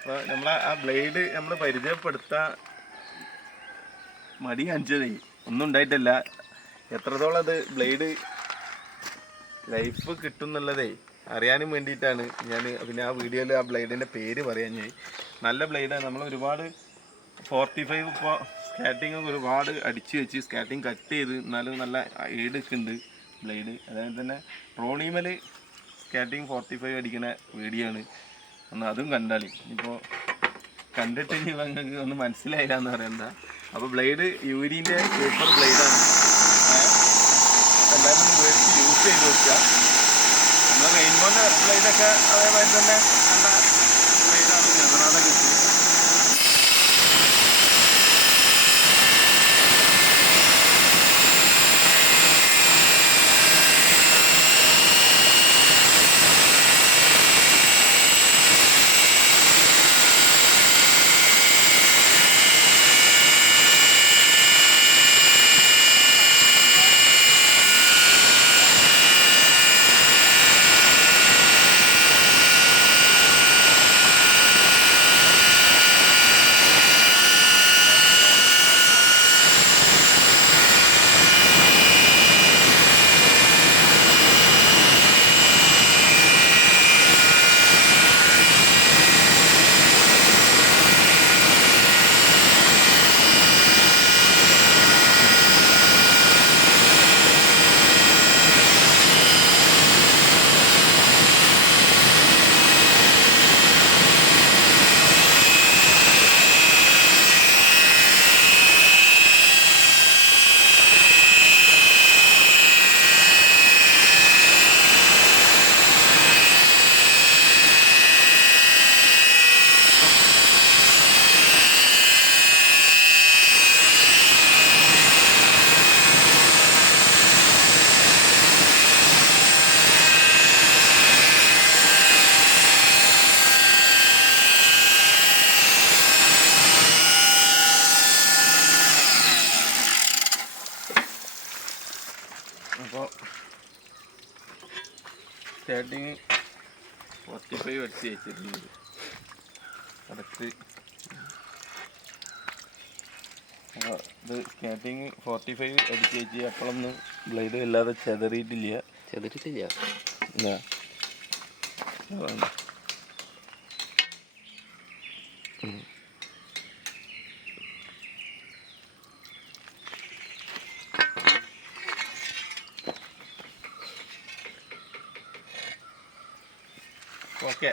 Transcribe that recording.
അപ്പോൾ നമ്മളെ ആ ബ്ലേഡ് നമ്മൾ പരിചയപ്പെടുത്താൻ മടി കാണിച്ചതേ ഒന്നും ഉണ്ടായിട്ടില്ല. എത്രത്തോളം അത് ബ്ലേഡ് ലൈഫ് കിട്ടും എന്നുള്ളതേ അറിയാനും വേണ്ടിയിട്ടാണ് ഞാൻ പിന്നെ ആ വീഡിയോയിൽ ആ ബ്ലേഡിൻ്റെ പേര് പറയാൻ ഞാൻ. നല്ല ബ്ലേഡാണ്. നമ്മൾ ഒരുപാട് 45 ഇപ്പോൾ സ്കാറ്റിംഗ് ഒക്കെ ഒരുപാട് അടിച്ച് വെച്ച് സ്കാറ്റിംഗ് കട്ട് ചെയ്ത് എന്നാലും നല്ല ഈടൊക്കെ ഉണ്ട് ബ്ലേഡ്. അതായത് തന്നെ ട്രോളിമേൽ സ്കാറ്റിംഗ് 45 അടിക്കുന്ന വീഡിയോ ആണ്. ഒന്ന് അതും കണ്ടാളി. ഇപ്പോൾ കണ്ടിട്ട് നിങ്ങൾക്ക് ഒന്നും മനസ്സിലായില്ല എന്ന് പറയണ്ട. അപ്പോൾ ബ്ലേഡ് യൂരിൻ്റെ പേപ്പർ ബ്ലേഡാണ്. എല്ലാവരും മേടിച്ച് യൂസ് ചെയ്ത് നോക്കുക. നമ്മൾ റെയിൻബോൻ്റെ ബ്ലേഡൊക്കെ അതേമാതിരി തന്നെ നല്ല ബ്ലേഡാണ്. ചെറുനാടൻ കിട്ടും. അപ്പോൾ സ്റ്റാർട്ടിങ് 45 അടിച്ച് വെച്ചിട്ടുണ്ട്. കറക്റ്റ് ഇത് സ്റ്റാർട്ടിങ് 45 അടിച്ച് വെച്ച് അപ്പോഴൊന്നും ബ്ലേഡ് വല്ലാതെ ചെതറിയിട്ടില്ല. അതാണ് ഓക്കെ.